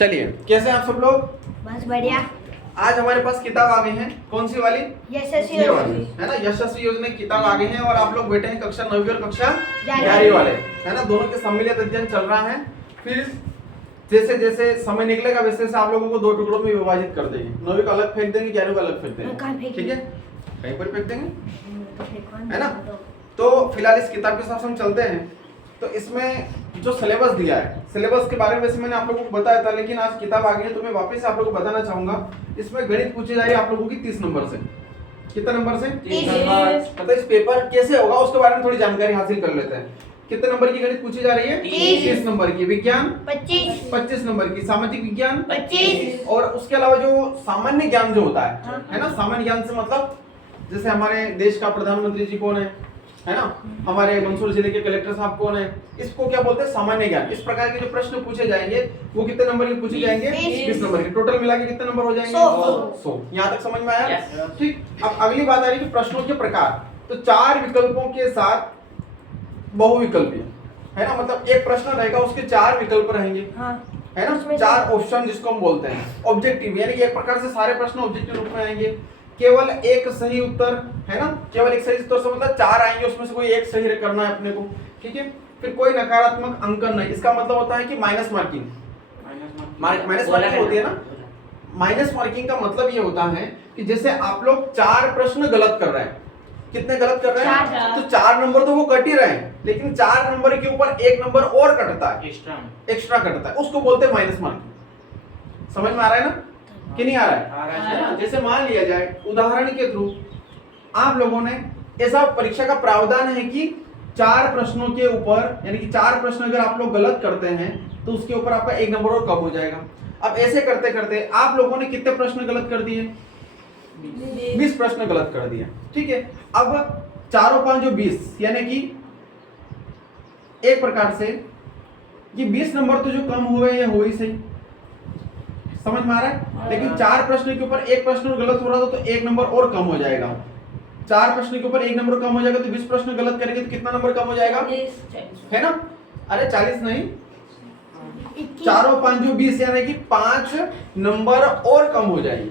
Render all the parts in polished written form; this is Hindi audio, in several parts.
चलिए, कैसे हैं आप सब लोग? बस बढ़िया। आज हमारे पास किताब आ गई है। कौन सी वाली? यशस्वी ये वाली योजना। है ना, यशस्वी योजना की किताब आ गई है और आप लोग बैठे हैं कक्षा 9वीं और कक्षा 11वीं 11वीं वाले, है ना। दोनों के सम्मिलित अध्ययन चल रहा है। फिर जैसे जैसे समय निकलेगा वैसे वैसे आप लोगों को दो टुकड़ों में विभाजित कर देंगे। 9वीं का अलग फेंक देंगे, 11वीं का अलग फेंक देंगे, ठीक है? कहीं पर फेंक देंगे, है ना। तो फिलहाल इस किताब के साथ हम चलते हैं। तो इसमें जो सिलेबस दिया है, सिलेबस के बारे में वैसे मैंने आप लोगों को बताया था, लेकिन आज किताब आ गई है तो मैं वापस आप लोगों को बताना चाहूंगा। इसमें गणित पूछी जा रही है आप लोगों की 30 नंबर से। कितने नंबर से? 30 नंबर। मतलब इस पेपर कैसे होगा उसके बारे में थोड़ी जानकारी हासिल कर लेते हैं। कितने नंबर की गणित पूछी जा रही है? 30 नंबर की। विज्ञान 25 नंबर की। सामाजिक विज्ञान 25। और उसके अलावा जो सामान्य ज्ञान जो होता है ना, सामान्य ज्ञान से मतलब जैसे हमारे देश का प्रधानमंत्री जी कौन है ना, हमारे मंदसौर जिले के कलेक्टर साहब कौन है, इसको क्या बोलते हैं? सामान्य ज्ञान। इस प्रकार के जो प्रश्न पूछे जाएंगे वो कितने नंबर के पूछे जाएंगे? 20 नंबर के। टोटल मिला के कितने नंबर हो जाएंगे? 100। यहाँ तक समझ में आया? ठीक। अब अगली बात आ रही है कि प्रश्नों के प्रकार। तो 4 विकल्पों के साथ बहुविकल्पी, है ना, मतलब एक प्रश्न रहेगा उसके 4 विकल्प रहेंगे, है ना, 4 ऑप्शन जिसको हम बोलते हैं। ऑब्जेक्टिव यानी कि एक प्रकार से सारे प्रश्न ऑब्जेक्टिव रूप में आएंगे। केवल एक सही उत्तर, है ना, केवल एक सही उत्तर से मतलब 4 आएंगे, उसमें से कोई एक सही करना है अपने को, ठीक है। फिर कोई नकारात्मक अंकन नहीं। इसका मतलब होता है कि माइनस मार्किंग। माइनस मार्किंग होती है ना। माइनस मार्किंग का मतलब ये होता है कि जैसे आप लोग 4 प्रश्न गलत कर रहे हैं। कितने गलत कर रहे हैं? तो 4 नंबर तो वो कट ही रहे हैं, लेकिन 4 नंबर के ऊपर 1 नंबर और कटता है, एक्स्ट्रा कटता है, उसको बोलते हैं माइनस मार्किंग। समझ में आ रहा है ना कि नहीं आ रहा है ना? जैसे मान लिया जाए उदाहरण के थ्रू आप लोगों ने ऐसा परीक्षा का प्रावधान है कि 4 प्रश्नों के ऊपर यानी कि 4 प्रश्न अगर आप लोग गलत करते हैं तो उसके ऊपर आपका 1 नंबर और कम हो जाएगा। अब ऐसे करते करते आप लोगों ने कितने प्रश्न गलत कर दिए? 20 प्रश्न गलत कर दिए, ठीक है। अब 4 5 जो 20 यानी कि एक प्रकार से ये 20 नंबर तो जो कम हुए ये हो ही सही, समझ में आ रहा है। लेकिन 4 प्रश्न के ऊपर एक प्रश्न गलत हो रहा था तो 1 नंबर और कम हो जाएगा। 4 प्रश्न के ऊपर 1 नंबर कम हो जाएगा तो 20 प्रश्न गलत करेंगे तो कितना नंबर कम हो जाएगा? है ना। अरे 40 नहीं, 4 5 जो 20 यानी कि 5 नंबर और कम हो जाएगी,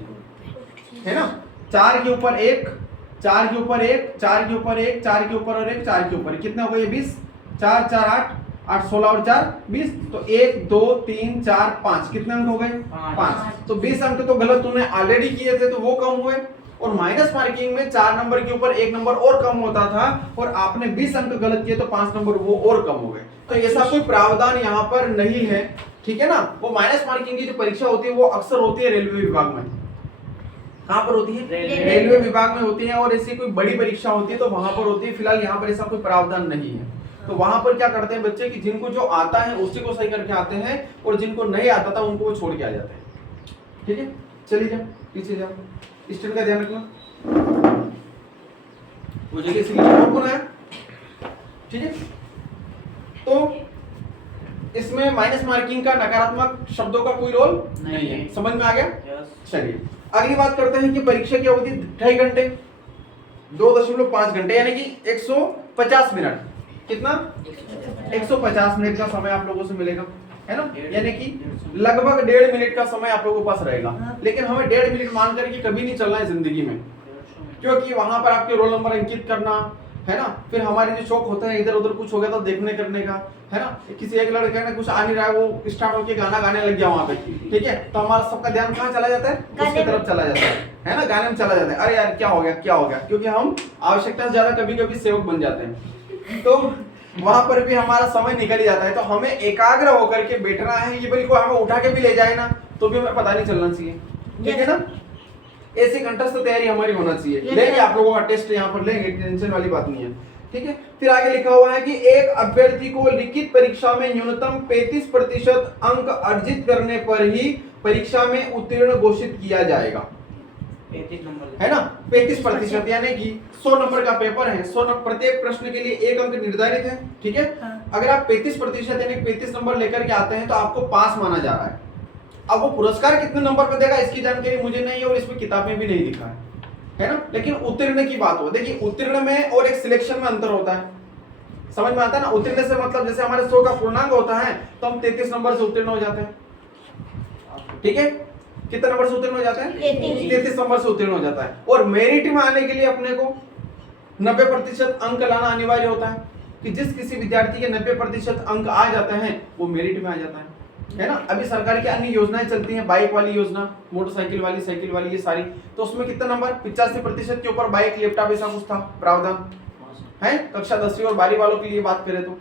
है ना। 4 के ऊपर 1, 4 के ऊपर 1, 4 के ऊपर 1, 4 के ऊपर और 1, 4 के ऊपर कितना हो गया? 20। 4 4 8, 8 16 और 4 20। तो 1 2 3 4 5 कितने अंक हो गए? 5। तो 20 अंक तो गलत तूने ऑलरेडी किए थे तो वो कम हुए। और माइनस मार्किंग में 4 नंबर के ऊपर 1 नंबर और कम होता था और आपने 20 अंक गलत किए तो 5 नंबर वो और कम हो गए। तो ऐसा कोई प्रावधान यहाँ पर नहीं है, ठीक है ना। वो माइनस मार्किंग की जो परीक्षा होती है वो अक्सर होती है रेलवे विभाग में। कहाँ पर होती है? रेलवे विभाग में होती है। और ऐसी कोई बड़ी परीक्षा होती है तो वहां पर होती है। फिलहाल यहाँ पर ऐसा कोई प्रावधान नहीं है। तो वहां पर क्या करते हैं बच्चे कि जिनको जो आता है उसी को सही करके आते हैं और जिनको नहीं आता था उनको वो छोड़ के आ जाते हैं, ठीक है। चलिए जाओ पीछे जाओ, स्टूडेंट का ध्यान रखना। और कौन आया? ठीक है। तो इसमें माइनस मार्किंग का नकारात्मक शब्दों का कोई रोल नहीं है। समझ में आ गया? चलिए अगली बात करते हैं कि परीक्षा की अवधि 2.5 घंटे, 2.5 घंटे यानी कि 150 मिनट। कितना? 150 मिनट का समय आप लोगों से मिलेगा, है ना। यानी कि लगभग 1.5 मिनट का समय आप लोगों के पास रहेगा। लेकिन हमें 1.5 मिनट मान करके कभी नहीं चलना है जिंदगी में, क्योंकि वहां पर आपके रोल नंबर अंकित करना, है ना। फिर हमारे जो शौक होते हैं इधर उधर कुछ हो गया तो देखने करने का, है ना। किसी एक लड़के ने कुछ आ नहीं रहा है वो स्टार्ट होके गाना गाने लग गया वहां पे, ठीक है। तो हमारा सबका ध्यान कहाँ चला जाता है? उसकी तरफ चला जाता है ना, गाने में चला जाता है। अरे यार क्या हो गया क्या हो गया, क्योंकि हम आवश्यकता से ज्यादा कभी कभी सेवक बन जाते हैं। तो वहां पर भी हमारा समय निकल ही जाता है। तो हमें एकाग्र होकर के बैठना है। ये बिल्कुल हमें उठा के भी ले जाए ना तो भी हमें पता नहीं चलना चाहिए, ठीक है ना। ऐसी कंठस्थ तैयारी हमारी होना चाहिए। लेंगे आप लोगों का टेस्ट यहाँ पर लेंगे, टेंशन वाली बात नहीं है, ठीक है। फिर आगे लिखा हुआ है कि एक अभ्यर्थी को लिखित परीक्षा में न्यूनतम 35% अंक अर्जित करने पर ही परीक्षा में उत्तीर्ण घोषित किया जाएगा, 35 नंबर है ना। 35% यानी कि 100 नंबर का पेपर है, 100 नंबर प्रत्येक प्रश्न के लिए 1 अंक निर्धारित है, ठीक है। अगर आप 35% यानी 35 नंबर लेकर के आते हैं तो आपको पास माना जा रहा है। अब वो पुरस्कार कितने नंबर पर देगा इसकी जानकारी मुझे नहीं है और इसमें किताब में भी नहीं लिखा है ना। लेकिन उत्तीर्ण की बात हो, देखिए उत्तीर्ण में और एक सिलेक्शन में अंतर होता है, समझ में आता है ना। उत्तीर्ण से मतलब जैसे हमारे 100 का पूर्णांक होता है तो हम 33 नंबर से उत्तीर्ण हो जाते हैं, ठीक है, कितने नंबर से उत्तीर्ण हो जाते हैं? 33। 33 नंबर से उत्तीर्ण हो जाता है। और मेरिट में आने के लिए अपने को 90% अंक लाना अनिवार्य होता है कि जिस किसी विद्यार्थी के 90% अंक आ जाते हैं वो मेरिट में आ जाता है ना। अभी सरकार की अन्य योजनाएं चलती हैं, बाइक वाली योजना, मोटरसाइकिल वाली, साइकिल वाली, ये सारी, तो उसमें कितना नंबर 85% के ऊपर बाइक, लैपटॉप ऐसा कुछ था प्रावधान है कक्षा 10वीं और 12वीं वालों के लिए बात करें तो,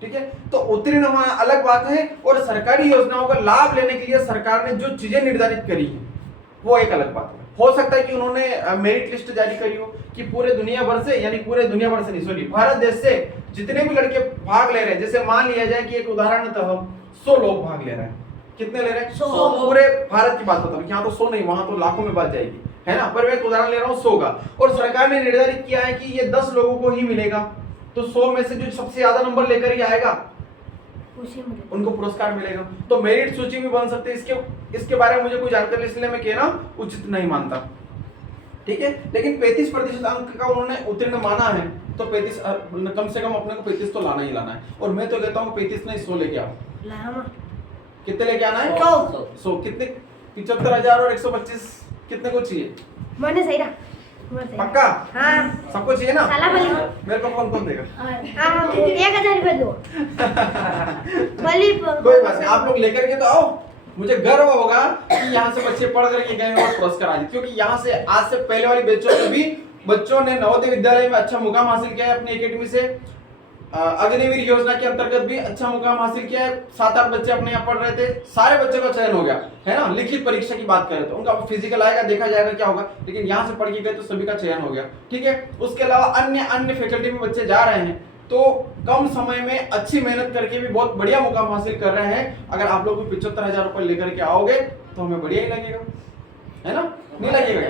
ठीक है। तो उत्तीर्ण होना अलग बात है, और सरकारी योजनाओं का लाभ लेने के लिए सरकार ने जो चीजें निर्धारित करी है वो एक अलग बात है। हो सकता है कि उन्होंने मेरिट लिस्ट जारी करी हो कि पूरे दुनिया भर से, यानी पूरे दुनिया भर से नहीं, सॉरी, भारत देश से जितने भी लड़के भाग ले रहे हैं, जैसे मान लिया जाए कि एक उदाहरण 100 लोग भाग ले रहे हैं, कितने ले रहे हैं? 100। पूरे भारत की बात बता रहा हूं, यहाँ तो 100 नहीं, वहां तो लाखों में बात जाएगी, है ना, पर मैं एक उदाहरण ले रहा हूँ 100 का, और सरकार ने निर्धारित किया है कि ये 10 लोगों को ही मिलेगा, तो 100 में से जो सबसे ज्यादा नंबर लेकर के आएगा उनको पुरस्कार मिलेगा। तो मेरिट सूची में बन सकते हैं, इसके बारे में मुझे कोई जानकारी इसलिए मैं कहना उचित नहीं मानता, ठीक है। लेकिन 35% अंक का उन्होंने उत्तीर्ण माना है, तो 35 कम से कम अपने को 35 तो लाना ही लाना है। और मैं तो कहता हूँ 35 नहीं 100 लेके आओ। कितने लेके आना है? 100। कितने? 75,000 और 125 कितने को चाहिए? मैंने सही रहा पक्का? हाँ। सबको चाहिए ना? साला बली। मेरे को कौन कौन देगा? हाँ, 1000 रुपए दो। बली कोई बात नहीं, आप लोग लेकर के तो आओ, मुझे गर्व होगा कि यहाँ से बच्चे पढ़ करके गए और पुरस्कार आ जाए, क्योंकि यहाँ से आज से पहले वाली बैचों में भी बच्चों ने नवोदय विद्यालय में अच्छा मुकाम हासिल किया है अपनी एकेडमी से, अग्निवीर योजना के अंतर्गत भी अच्छा मुकाम हासिल किया है। 7-8 बच्चे अपने यहाँ पढ़ रहे थे, सारे बच्चों का चयन हो गया है ना। लिखित परीक्षा की बात करें तो उनका फिजिकल आएगा, देखा जाएगा क्या होगा, लेकिन यहाँ से पढ़ के गए तो सभी का चयन हो गया, ठीक है। उसके अलावा अन्य फैकल्टी में बच्चे जा रहे हैं, तो कम समय में अच्छी मेहनत करके भी बहुत बढ़िया मुकाम हासिल कर रहे हैं। अगर आप लोग 75,000 रुपए लेकर के आओगे तो हमें बढ़िया ही लगेगा, है ना, नहीं लगेगा?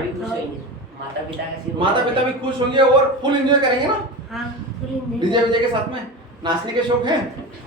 माता पिता भी खुश होंगे और फुल एंजॉय करेंगे ना। हाँ, डीजे विजय के साथ में नाचने के शौक है?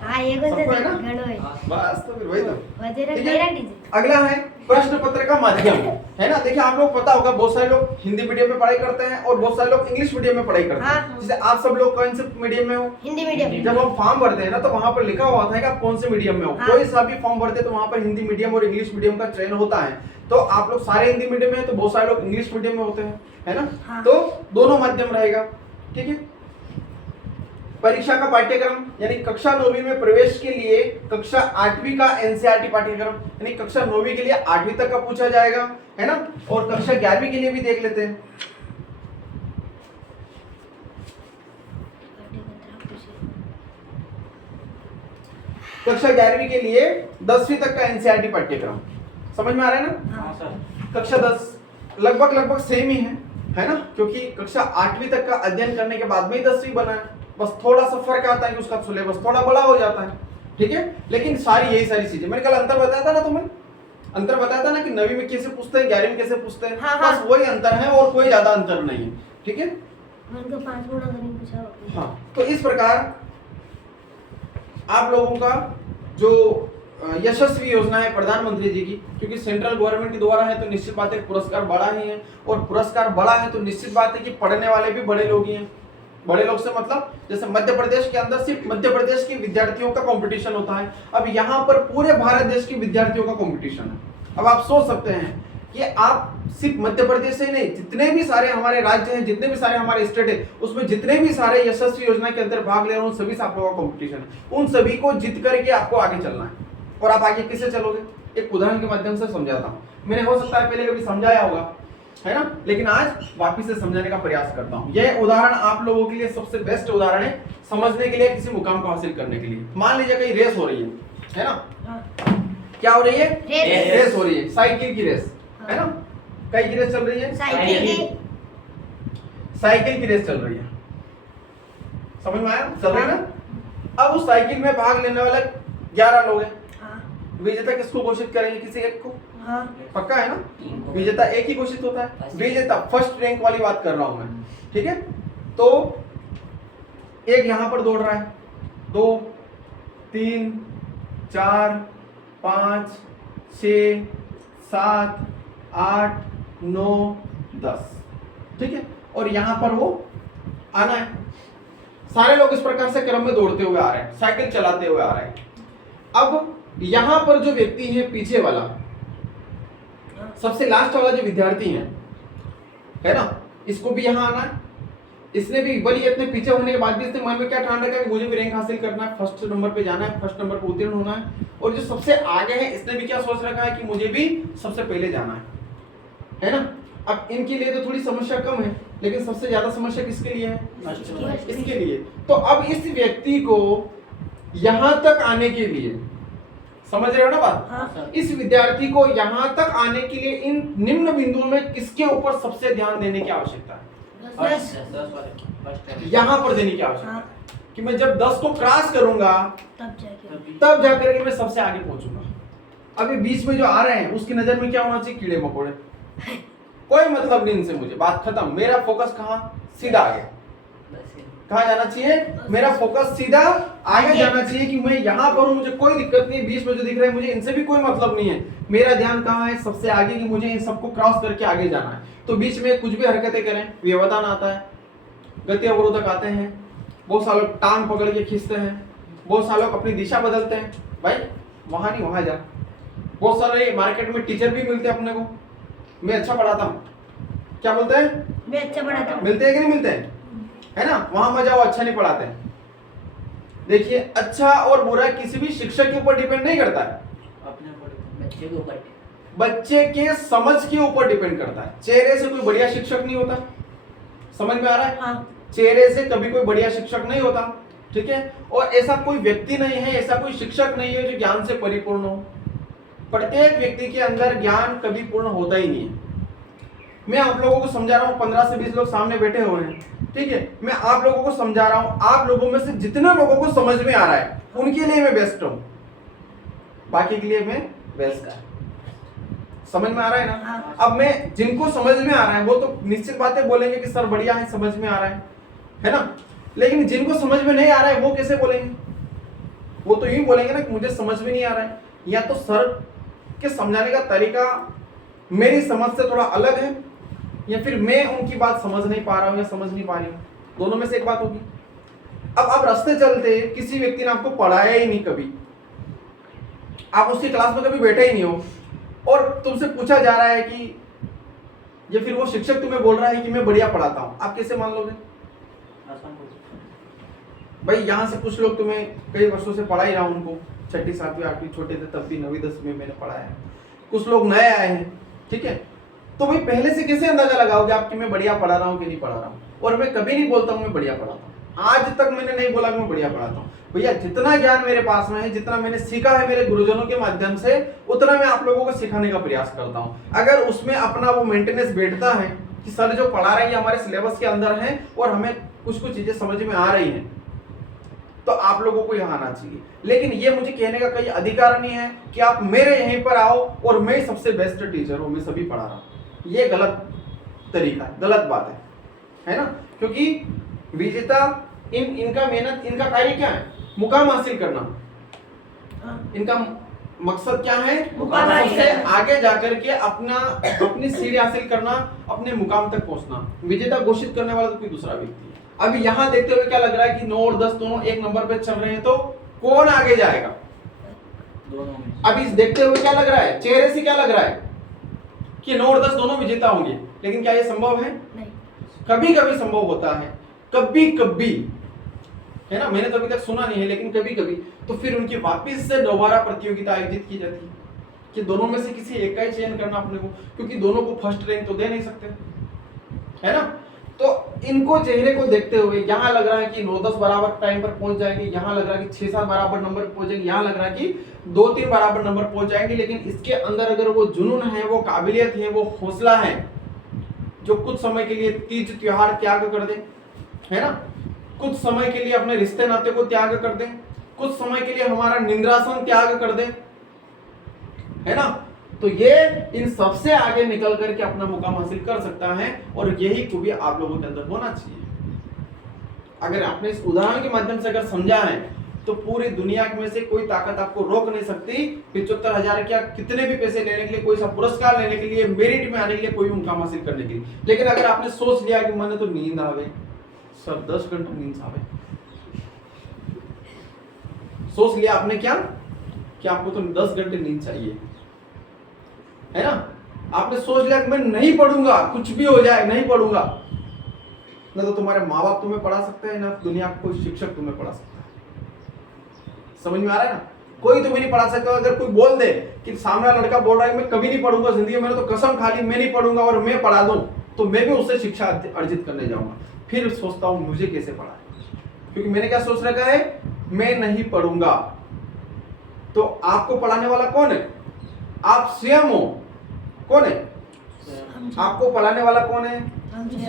हाँ, ये कुछ सबको है ना? घणो है। बस तो फिर वही तो। वजह ठीक मेरा है? डीजे। अगला है प्रश्न पत्र का माध्यम, है ना। देखिए आप लोग पता होगा बहुत सारे लोग हिंदी मीडियम में पढ़ाई करते हैं और बहुत सारे लोग इंग्लिश मीडियम में पढ़ाई करते हैं। हाँ। जैसे आप सब लोग कौन से मीडियम में हो? हिंदी मीडियम। जब हम फॉर्म भरते हैं ना तो वहां पर लिखा हुआ था कि आप कौन से मीडियम में हो। हाँ। कोई सा भी फॉर्म भरते तो वहां पर हिंदी मीडियम और इंग्लिश मीडियम का चयन होता है। तो आप लोग सारे हिंदी मीडियम में हैं, तो बहुत सारे लोग इंग्लिश मीडियम में होते हैं, है ना। हाँ। तो दोनों माध्यम रहेगा, ठीक है। परीक्षा का पाठ्यक्रम, यानी कक्षा 9वीं में प्रवेश के लिए कक्षा 8वीं का एनसीईआरटी पाठ्यक्रम, यानी कक्षा 9वीं के लिए 8वीं तक का पूछा जाएगा, है ना। और कक्षा 11वीं के लिए भी देख लेते हैं। कक्षा 11वीं के लिए 10वीं तक का एनसीईआरटी पाठ्यक्रम समझ में आ रहा है ना। हाँ सर। कक्षा 10 लगभग सेम ही है ना, क्योंकि कक्षा 8वीं तक का अध्ययन करने के बाद में ही 10वीं बना है, बस थोड़ा सा फर्क आता है कि उसका सिलेबस थोड़ा बड़ा हो जाता है, ठीक है। लेकिन सारी यही सारी चीजें मैंने कल अंतर बताया था ना तुम्हें, अंतर बताया था ना कि 9वीं में कैसे पूछते हैं, 11वीं में कैसे पूछते हैं। हाँ, बस वही अंतर है और कोई ज्यादा अंतर नहीं है, ठीक है। उनको 5 गुना करेंगे पूछा। हाँ, तो इस प्रकार आप लोगों का जो यशस्वी योजना है प्रधानमंत्री जी की, क्योंकि सेंट्रल गवर्नमेंट के द्वारा है तो निश्चित बात है पुरस्कार बड़ा ही है, और पुरस्कार बड़ा है तो निश्चित बात है कि पढ़ने वाले भी बड़े लोग ही हैं। बड़े लोग से मतलब जैसे मध्य प्रदेश के अंदर सिर्फ मध्य प्रदेश के विद्यार्थियों का कंपटीशन होता है, अब यहाँ पर पूरे भारत देश के विद्यार्थियों का कंपटीशन है। अब आप सोच सकते हैं कि आप सिर्फ मध्य प्रदेश से ही नहीं, जितने भी सारे हमारे राज्य हैं, जितने भी सारे हमारे स्टेट है, उसमें जितने भी सारे यशस्वी योजना के अंदर भाग ले रहे हैं, उन सभी से आप लोगों का कंपटीशन है। उन सभी को जीत करके आपको आगे चलना है। और आप आगे किससे चलोगे, एक उदाहरण के माध्यम से समझाता हूँ। मैंने हो सकता है पहले कभी समझाया होगा, है ना, लेकिन आज वापिस से समझाने का प्रयास करता हूँ। यह उदाहरण आप लोगों के लिए सबसे बेस्ट उदाहरण है समझने के लिए, किसी मुकाम को हासिल करने के लिए। मान लीजिए कहीं रेस हो रही है ना। हाँ। क्या हो रही है? रेस हो रही है, साइकिल की रेस, है ना। कई की रेस चल रही है? साइकिल की रेस चल रही है, समझ में आया? चल रही है ना। अब उस साइकिल में भाग लेने वाले 11 लोग हैं। विजेता किसको घोषित करेंगे? किसी एक को। हाँ। पक्का है ना, विजेता एक ही घोषित होता है। विजेता फर्स्ट रैंक वाली बात कर रहा हूं मैं, ठीक है। तो एक यहां पर दौड़ रहा है, 2 3 4 5 6 7 8 9 10, ठीक है। और यहां पर वो आना है। सारे लोग इस प्रकार से क्रम में दौड़ते हुए आ रहे हैं, साइकिल चलाते हुए आ रहे हैं। अब यहां पर जो व्यक्ति है पीछे वाला, सबसे लास्ट वाला जो विद्यार्थी है ना, इसको भी यहाँ आना है। इसने भी बड़ी इतने पीछे होने के बाद भी इसने मन में क्या ठान रखा है कि मुझे भी रैंक हासिल करना है, फर्स्ट नंबर पे जाना है, फर्स्ट नंबर पे उत्तीर्ण होना है। और जो सबसे आगे है इसने भी क्या सोच रखा है कि मुझे भी सबसे पहले जाना है ना। अब इनके लिए तो थोड़ी समस्या कम है, लेकिन सबसे ज्यादा समस्या किसके लिए है? इसके लिए। तो अब इस व्यक्ति को यहां तक आने के लिए, समझ रहे हो ना बात? हाँ। इस विद्यार्थी को यहां तक आने के लिए इन निम्न बिंदुओं में किसके ऊपर सबसे ध्यान देने की आवश्यकता है? 10 वाले फर्स्ट यहां पर देने की आवश्यकता है कि मैं जब 10 को क्रॉस करूंगा तब तब जाकर के मैं सबसे आगे पहुंचूंगा। अभी बीच में जो आ रहे हैं उसकी नजर में क्या होना चाहिए? कीड़े मकोड़े, कोई मतलब नहीं इनसे, मुझे बात खत्म। मेरा फोकस कहाँ? सीधा आगे। कहाँ जाना चाहिए? मेरा फोकस सीधा आगे जाना चाहिए कि मैं यहाँ पर हूँ, मुझे कोई दिक्कत नहीं। बीच में जो दिख रहे हैं मुझे इनसे भी कोई मतलब नहीं है। मेरा ध्यान कहाँ है? सबसे आगे, कि मुझे इन सबको क्रॉस करके आगे जाना है। तो बीच में कुछ भी हरकतें करें, व्यवधान आता है, गति अवरोधक आते हैं, बहुत सारे लोग टांग पकड़ के खींचते हैं, बहुत सारे लोग अपनी दिशा बदलते हैं, भाई वहां नहीं वहां जा। बहुत सारे मार्केट में टीचर भी मिलते हैं अपने को, मैं अच्छा पढ़ाता हूँ, क्या बोलते हैं? मैं अच्छा पढ़ाता हूँ। मिलते हैं कि नहीं मिलते हैं? है ना, वहां मजा वो अच्छा नहीं पढ़ाते हैं। देखिए, अच्छा और बुरा किसी भी शिक्षक के ऊपर डिपेंड नहीं करता है, अपने बच्चे के ऊपर, बच्चे के समझ के ऊपर डिपेंड करता है। चेहरे से कोई बढ़िया शिक्षक नहीं होता, समझ में आ रहा है? हाँ। चेहरे से कभी कोई बढ़िया शिक्षक नहीं होता, ठीक है। और ऐसा कोई व्यक्ति नहीं है, ऐसा कोई शिक्षक नहीं है जो ज्ञान से परिपूर्ण हो। प्रत्येक व्यक्ति के अंदर ज्ञान कभी पूर्ण होता ही नहीं है। मैं आप लोगों को समझा रहा हूँ, 15 से 20 लोग सामने बैठे हुए हैं, ठीक है। मैं आप लोगों को समझा रहा हूँ, आप लोगों में से जितने लोगों को समझ में आ रहा है उनके लिए मैं बेस्ट हूँ, बाकी के लिए मैं बेस्ट। समझ में आ रहा है ना? हाँ। अब मैं जिनको समझ में आ रहा है वो तो निश्चित बातें बोलेंगे कि सर बढ़िया है, समझ में आ रहा है ना। लेकिन जिनको समझ में नहीं आ रहा है वो कैसे बोलेंगे? वो तो यूं बोलेंगे ना कि मुझे समझ में नहीं आ रहा है, या तो सर के समझाने का तरीका मेरी समझ से थोड़ा अलग है, या फिर मैं उनकी बात समझ नहीं पा रहा हूं या समझ नहीं पा रही हूं, दोनों में से एक बात होगी। अब आप रास्ते चलते, किसी व्यक्ति ने आपको पढ़ाया ही नहीं, कभी आप उसकी क्लास में कभी बैठे ही नहीं हो, और तुमसे पूछा जा रहा है कि, या फिर वो शिक्षक तुम्हें बोल रहा है कि मैं बढ़िया पढ़ाता हूं, आप कैसे मान लोगे? भाई यहाँ से कुछ लोग तुम्हें कई वर्षों से पढ़ा ही रहा हूं, उनको 6ठी 7वीं 8वीं, छोटे थे तब भी 9वीं 10वीं में मैंने पढ़ाया है। कुछ लोग नए आए हैं, ठीक है। तो भाई पहले से कैसे अंदाजा लगाओगे आप कि मैं बढ़िया पढ़ा रहा हूँ कि नहीं पढ़ा रहा हूँ? और मैं कभी नहीं बोलता हूँ मैं बढ़िया पढ़ाता हूँ, आज तक मैंने नहीं बोला कि मैं बढ़िया पढ़ाता हूँ। भैया जितना ज्ञान मेरे पास में है, जितना मैंने सीखा है मेरे गुरुजनों के माध्यम से, उतना मैं आप लोगों को सिखाने का प्रयास करता हूँ। अगर उसमें अपना वो मेंटेनेंस बैठता है कि सर जो पढ़ा रहे हैं हमारे सिलेबस के अंदर है और हमें कुछ कुछ चीजें समझ में आ रही हैं, तो आप लोगों को यहाँ आना चाहिए। लेकिन ये मुझे कहने का कोई अधिकार नहीं है कि आप मेरे यहीं पर आओ और मैं सबसे बेस्ट टीचर हूँ, मैं सभी पढ़ा रहा हूँ। ये गलत तरीका है, गलत बात है ना। क्योंकि विजेता इनका मेहनत, इनका कार्य क्या है? मुकाम हासिल करना। इनका मकसद क्या है? मुकाम हासिल सबसे करना। आगे जाकर के अपनी सीढ़ी हासिल करना, अपने मुकाम तक पहुंचना। विजेता घोषित करने वाला तो कोई दूसरा व्यक्ति है। अभी यहाँ देखते हुए क्या लग रहा है कि 9 और 10 दोनों एक नंबर पे चल रहे हैं, तो कौन आगे जाएगा? दोनों में। अभी इस देखते हुए क्या लग रहा है, चेहरे से क्या लग रहा है कि 9 और 10 दोनों विजेता होंगे, लेकिन क्या ये संभव है? नहीं। कभी कभी संभव होता है, कभी कभी, है ना। मैंने तो अभी तक सुना नहीं है, लेकिन कभी कभी। तो फिर उनकी वापस से दोबारा प्रतियोगिता आयोजित की जाती है कि दोनों में से किसी एक का ही चयन करना अपने को, क्योंकि दोनों को फर्स्ट रैंक तो दे नहीं सकते, है ना। तो इनको चेहरे को देखते हुए यहाँ लग रहा है कि 9-10 बराबर टाइम पर पहुंच जाएंगे, यहाँ लग रहा है कि 6-7 बराबर नंबर पर पहुंचेंगे, यहाँ लग रहा है कि 2-3 बराबर नंबर पहुंच जाएंगे। लेकिन इसके अंदर अगर वो जुनून है, वो काबिलियत है, वो हौसला है, जो कुछ समय के लिए तीज त्योहार त्याग कर दे, है ना, कुछ समय के लिए अपने रिश्ते नाते को त्याग कर दे, कुछ समय के लिए हमारा निंद्रासन त्याग कर दे, है ना, तो ये इन सबसे आगे निकल करके अपना मुकाम हासिल कर सकता है। और यही खूबी आप लोगों के अंदर होना चाहिए। अगर आपने इस उदाहरण के माध्यम से अगर समझा है, तो पूरी दुनिया में से कोई ताकत आपको रोक नहीं सकती 75,000 क्या कितने भी पैसे लेने के लिए, कोई सा पुरस्कार लेने के लिए, मेरिट में आने के लिए, कोई भी मुकाम हासिल करने के लिए। लेकिन अगर आपने सोच लिया कि मैंने तो नींद आवे सर, 10 घंटे नींद आवे, सोच लिया आपने क्या कि आपको तो 10 घंटे नींद चाहिए, है ना, आपने सोच लिया कि मैं नहीं पढ़ूंगा, कुछ भी हो जाए नहीं पढ़ूंगा, ना तो तुम्हारे माँ बाप तुम्हें पढ़ा सकते हैं, ना दुनिया का कोई शिक्षक तुम्हें पढ़ा सकता है। समझ में आ रहा है ना? कोई तुम्हें नहीं पढ़ा सकता। अगर कोई बोल दे कि सामने वाला लड़का बोल रहा है मैं कभी नहीं पढ़ूंगा जिंदगी में, तो कसम खा ली मैं नहीं पढ़ूंगा और मैं पढ़ा दूं, तो मैं भी उससे शिक्षा अर्जित करने जाऊंगा। फिर सोचता हूं मुझे कैसे पढ़ा है, क्योंकि मैंने क्या सोच रखा है, मैं नहीं पढ़ूंगा। तो आपको पढ़ाने वाला कौन है? आप स्वयं हो। कौन है आपको पढ़ाने वाला? कौन है?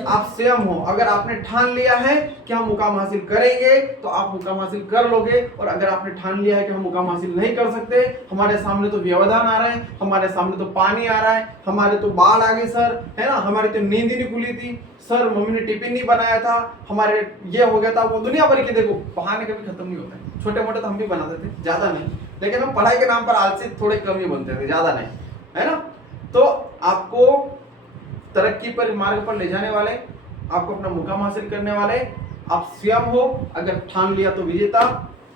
आप स्वयं हो। अगर आपने ठान लिया है कि हम मुकाम हासिल करेंगे तो आप मुकाम हासिल कर लोगे, और अगर आपने ठान लिया है कि हम मुकाम हासिल नहीं कर सकते, हमारे सामने तो व्यवधान आ रहा है, हमारे सामने तो पानी आ रहा है, हमारे तो बाढ़ आ गई सर, है ना, हमारी तो नींद ही नहीं खुली थी सर, मम्मी ने टिफिन नहीं बनाया था, हमारे ये हो गया था, वो दुनिया भर के देखो बहाने कभी खत्म नहीं होते हैं। छोटे मोटे तो हम भी बनाते थे, ज्यादा नहीं, लेकिन हम पढ़ाई के नाम पर आलसी थोड़े कम ही बनते थे, ज्यादा नहीं, है ना। तो आपको तरक्की पर मार्ग पर ले जाने वाले, आपको अपना मुकाम हासिल करने वाले आप स्वयं हो। अगर ठान लिया तो विजेता,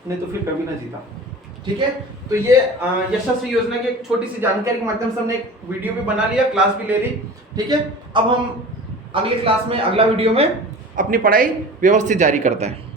नहीं तो फिर कभी ना जीता। ठीक है, तो ये यशस्वी योजना की एक छोटी सी जानकारी के माध्यम से हमने एक वीडियो भी बना लिया, क्लास भी ले ली। ठीक है, अब हम अगली क्लास में, अगला वीडियो में अपनी पढ़ाई व्यवस्थित जारी करते हैं।